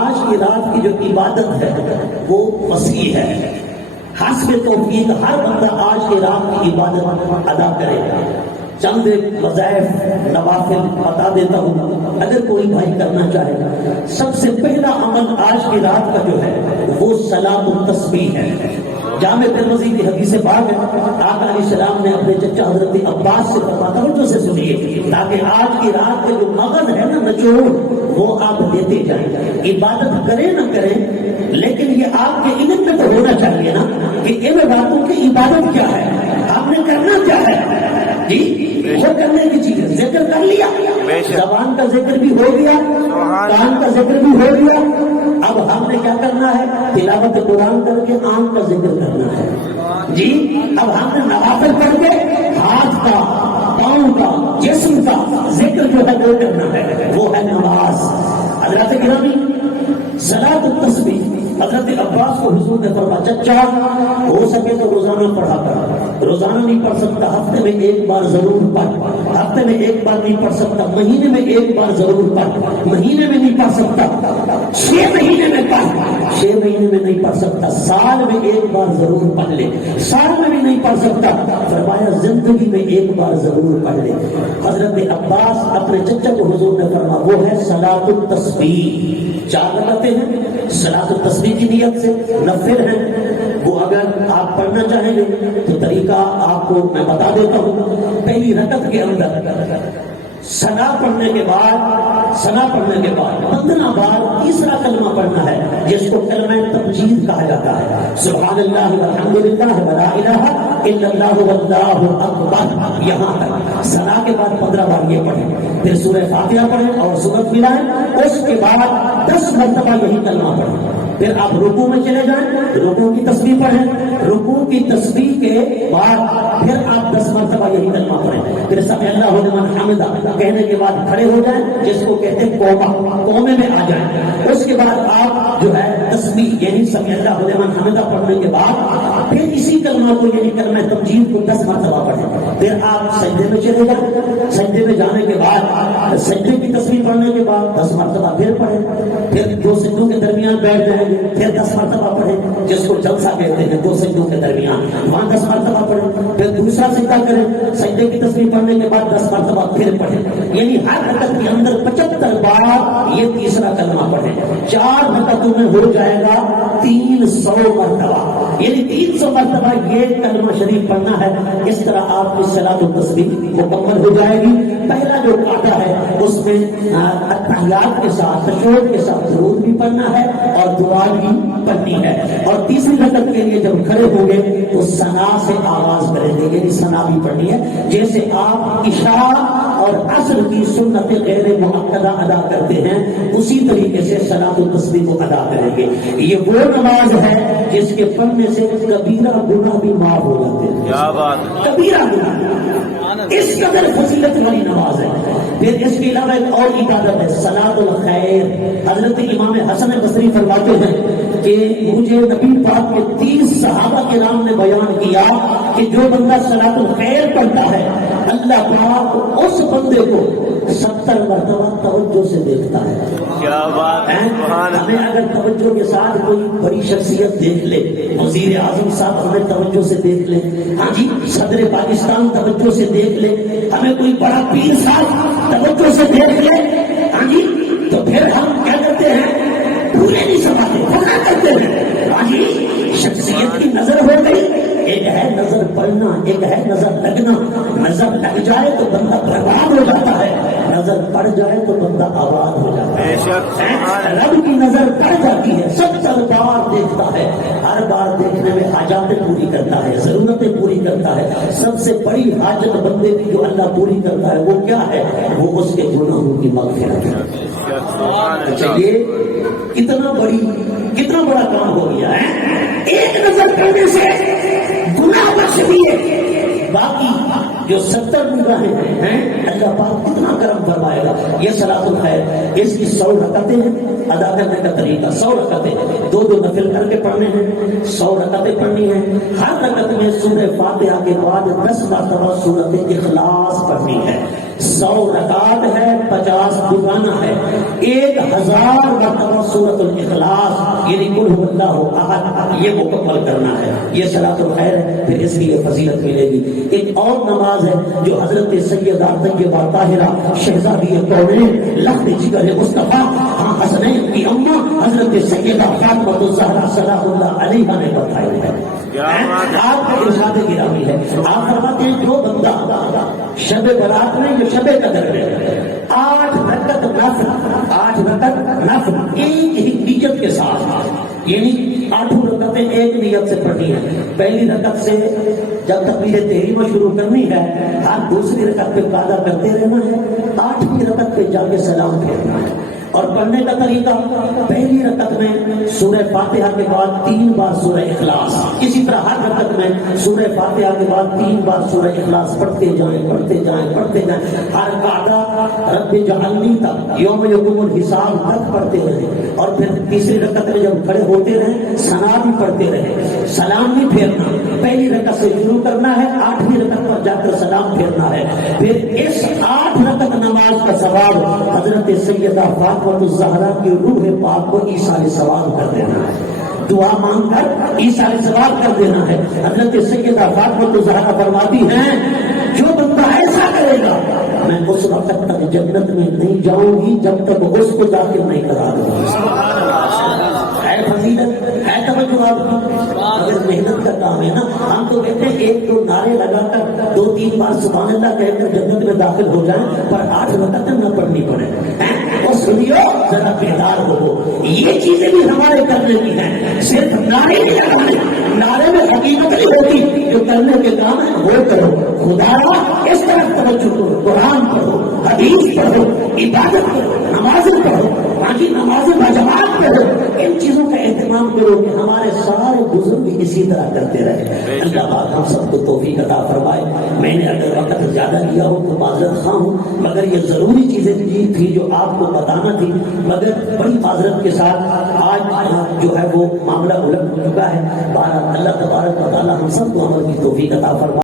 آج کی رات کی جو عبادت ہے وہ وسیع ہے. حسب توفیق ہر بندہ آج کی رات کی عبادت ادا کرے. چند وظائف نوافل بتا دیتا ہوں اگر کوئی بھائی کرنا چاہے. سب سے پہلا عمل آج کی رات کا جو ہے وہ صلاۃ التسبیح ہے. جامع ترمذی کی حدیث پاک ہے آقا علیہ السلام نے اپنے چچا حضرت عباس سے فرمایا توجہ سے سنیے تاکہ آج کی رات کے جو مغز ہے نا نچوڑ وہ آپ لیتے جائیں. عبادت کریں نہ کریں لیکن یہ آپ کے علم میں تو ہونا چاہیے نا کہ ان باتوں کی عبادت کیا ہے, آپ نے کرنا کیا ہے. جی وہ کرنے کی چیز ہے. ذکر کر لیا, زبان کا ذکر بھی ہو گیا, کان کا ذکر بھی ہو گیا. اب ہم نے کیا کرنا ہے, تلاوت قرآن کر کے آنکھ کا ذکر کرنا ہے. جی اب ہم نے نوافل پڑھ کے ہاتھ کا, پاؤں کا, جسم کا ذکر جو ہے وہ کرنا ہے, وہ ہے نماز. حضرات گرامی صلاۃ التسبیح حضرت عباس کو حضور نے فرمایا چچا ہو سکے تو روزانہ پڑھا کر. روزانہ نہیں پڑھ سکتا ہفتے میں ایک بار ضرور پڑھ. ہفتے میں ایک بار نہیں پڑھ سکتا مہینے میں ایک بار ضرور پڑھ. مہینے میں نہیں پڑھ سکتا 6 مہینے میں پڑھ. 6 مہینے میں نہیں پڑھ سکتا سال میں ایک بار ضرور پڑھ لے. سال میں بھی نہیں پڑھ سکتا فرمایا زندگی میں ایک بار ضرور پڑھ لے. حضرت عباس اپنے چچا کو حضور نے فرمایا وہ ہے صلاۃ التسبیح. 4 رکعتیں ہیں صلاۃ التسبیح کی نیت سے, نفل ہیں وہ اگر آپ پڑھنا چاہیں گے تو طریقہ آپ کو میں بتا دیتا ہوں. پہلی رکعت کے اندر ثنا پڑھنے کے بعد 15 بار تیسرا کلمہ پڑھنا ہے جس کو کلمہ تمجید کہا جاتا ہے. سبحان اللہ والحمدللہ ولا الہ الا اللہ واللہ اکبر. یہاں تک ثنا کے بعد 15 بار یہ پڑھیں, پھر سورہ فاتحہ پڑھیں اور سورت ملائیں. اس کے بعد 10 مرتبہ یہی کلمہ پڑھیں. پھر آپ رکوع میں چلے جائیں, رکوع کی تسبیح پڑھیں. رکوع کی تسبیح کے بعد پھر آپ 10 مرتبہ یہی کلمہ پڑھیں. پھر سمع اللہ لمن حمدہ کہنے کے بعد کھڑے ہو جائیں جس کو کہتے ہیں قومے میں آ جائیں. اس کے بعد آپ جو ہے تسبیح یعنی سمع اللہ لمن حمدہ پڑھنے کے بعد پھر اسی کلمہ کو یعنی کلمہ تمجید کو 10 مرتبہ پڑھیں. پھر آپ سجدے میں چلے جائیں. سجدے میں جانے کے بعد سجدے کی تسبیح پڑھنے کے بعد 10 مرتبہ پھر پڑھیں. پھر 2 سجدوں کے درمیان بیٹھ جائیں گے, پھر 10 مرتبہ پڑھیں جس کو جلسہ کہتے ہیں 2 سجدوں کے درمیان, وہاں 10 مرتبہ پڑھیں. پھر دوسرا سجدہ کریں, سجدے کی تسبیح پڑھنے کے بعد 10 مرتبہ پھر پڑھیں. یعنی ہر رکعت کے اندر 75 بار یہ تیسرا کلمہ پڑھیں. 4 رکعتوں میں ہو جائے گا 300 مرتبہ, یعنی 300 مرتبہ یہ کلمہ شریف پڑھنا ہے. اس طرح آپ کی صلاۃ التسبیح مکمل ہو جائے گی. پہلا جو قاعدہ ہے اس میں تحیات کے ساتھ تشہد کے ساتھ درود بھی پڑھنا ہے اور دعا بھی پڑھنی ہے. اور تیسری رکعت کے لیے جب کھڑے ہوں گے تو ثنا سے آغاز کریں گے, یعنی ثنا بھی پڑھنی ہے جیسے آپ عشاء اور عصر کی سنت غیر مؤکدہ ادا کرتے ہیں اسی طریقے سے صلاۃ التسبیح کو ادا کریں گے. یہ وہ نماز ہے جس کے پڑھنے سے کبیرہ گناہ بھی معاف ہو جاتے ہیں. کیا بات, کبیرہ گناہ اس قدر فضیلت والی نماز ہے. پھر اس کے علاوہ ایک اور عبادت ہے صلاۃ الخیر. حضرت امام حسن بصری فرماتے ہیں کہ مجھے نبی پاک کے 30 صحابہ کرام نے بیان کیا کہ جو بندہ صلاۃ الخیر پڑھتا ہے اللہ پاک اس بندے کو 70 مرتبہ توجہ سے دیکھتا ہے. کیا بات ہے. ہمیں اگر توجہ کے ساتھ کوئی بڑی شخصیت دیکھ لے, وزیر اعظم صاحب ہمیں توجہ سے دیکھ لے, ہاں جی صدر پاکستان توجہ سے دیکھ لے, ہمیں کوئی بڑا پیر صاحب توجہ سے دیکھ لے, ہاں جی تو پھر ہم کیا کرتے ہیں, پورے نہیں سمجھتے, پورا کرتے ہیں. ہاں جی شخصیت کی نظر ہو گئی. ایک ہے نظر پڑنا, ایک ہے نظر لگنا. نظر لگ جائے تو بندہ برباد ہو جاتا ہے, نظر پڑ جائے تو بندہ آباد ہو جاتا ہے. رب کی نظر پڑ جاتی ہے, 70 بار دیکھتا ہے, ہر بار دیکھنے میں حاجاتیں پوری کرتا ہے, ضرورتیں پوری کرتا ہے. سب سے بڑی حاجت بندے کی جو اللہ پوری کرتا ہے وہ کیا ہے, وہ اس کے گناہوں کی مغفرت ہے. چلیے کتنا بڑا کام ہو گیا ہے. ایک نظر کرنے سے گناہ بخش دیے, باقی جو 70 گناہیں ہیں اللہ پاک کتنا کرم فرمائے گا. یہ صلاۃ الخیر, اس کی 100 رکعتیں ہیں. ادا کرنے کا طریقہ 100 رکعتیں 2 نفل کر کے پڑھنے ہیں, 100 رکعتیں پڑھنی ہیں. ہر رکعت میں سورہ فاتحہ کے بعد 10 مرتبہ سورۃ اخلاص پڑھنی ہے. 100 رکعت ہے, 50 دگانا ہے, 1000 مرتبہ سورۃ یعنی قل هو اللہ احد یہ مکمل کرنا ہے، یہ صلاۃ الخیر ہے، پھر اس کی فضیلت ملے گی۔ ایک اور نماز ہے جو حضرت سیدہ طیبہ طاہرہ شہزادی کونین لخت جگر مصطفیٰ حسنین کی اماں حضرت سیدہ فاطمہ الزہرا سلام اللہ علیہا نے بتائی ہے۔ آپ کا ارشاد گرامی ہے، آپ فرماتے ہیں جو بندہ شب برات میں یا شب قدر میں 8 رکعت نفل ایک ہی نیت کے ساتھ، یعنی 8 رکعتیں ایک نیت سے پڑھنی ہے، پہلی رکعت سے جب تکبیر تحریمہ شروع کرنی ہے، ہر دوسری رکعت پہ قاعدہ کرتے رہنا ہے، 8ویں رکعت پہ جا کے سلام پھیرنا ہے۔ اور پڑھنے کا طریقہ، پہلی رکعت میں سورہ فاتحہ کے بعد 3 بار سورہ اخلاص، اسی طرح ہر رکعت میں سورہ فاتحہ کے بعد 3 بار سورہ اخلاص پڑھتے جائیں ہر قاعدہ رب جعلنی تک یوم یقوم الحساب تک پڑھتے رہیں، اور پھر تیسری رکعت میں جب کھڑے ہوتے رہیں ثنا بھی پڑھتے رہیں، سلام بھی پھیرنا، پہلی رکعت سے شروع کرنا ہے، 8ویں رکعت پر جا کر سلام پھیرنا ہے، پھر اس 8 رکعت نماز کا ثواب حضرت سیدہ فاطمہ الزہرا کی روح پاک کو ایصال ثواب کر دینا ہے، دعا مانگ کر ایصال ثواب کر دینا ہے۔ حضرت سیدہ فاطمہ الزہرا فرماتی ہیں جو بندہ ایسا کرے گا میں اس وقت تک جنت میں نہیں جاؤں گی جب تک اس کو داخل نہیں کرا دوں گی۔ ہے فضیلت، ہے توجہ آپ کی، اگر محنت کا کام ہے نا، ہم تو کہتے ہیں 1-2 نعرے لگا کر 2-3 بار سبحان اللہ کہہ کر جنت میں داخل ہو جائیں، پر 8 رکعتیں نہ پڑھنی پڑے۔ اور سنیو ذرا بیدار ہو، یہ چیزیں بھی ہمارے کرنے کی ہیں، صرف نعرے نہیں لگانے، نعرے میں حقیقت نہیں ہوتی، جو کرنے کے کام ہے وہ کرو، خدا اس طرف توجہ کرو، قرآن پڑھو، حدیث پڑھو، عبادت کرو، نمازیں پڑھو، باقی نمازیں باجماعت پڑھو، ان چیزوں کا اہتمام کرو کہ ہمارے سارے بزرگ بھی اسی طرح کرتے رہے۔ اللہ پاک ہم سب کو توفیق عطا فرمائے۔ میں نے اگر وقت زیادہ لیا ہو تو معذرت خواہ ہوں، مگر یہ ضروری چیزیں تھی جو آپ کو بتانا تھی، مگر بڑی معذرت کے ساتھ آج جو ہے وہ معاملہ الٹ چکا ہے۔ بہرحال اللہ تبارک و تعالی ہم سب کو عمل کی توفیق عطا فرمائے۔